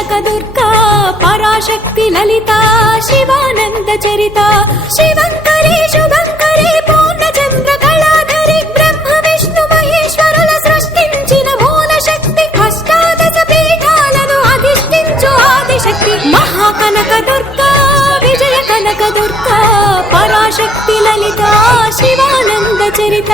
కనక దుర్గా పరాశక్తి లలిత శివానంద చరిత శివంకరి శుభంకరి పూర్ణ చంద్ర కళాధరి బ్రహ్మ విష్ణు మహేశ్వరుల సృష్టించిన మూల శక్తి అష్టాదశ పీఠాలను అధిష్ఠించు ఆదిశక్తి మహాకనక దుర్గా విజయ కనక దుర్గా పరాశక్తి లలిత శివానంద చరిత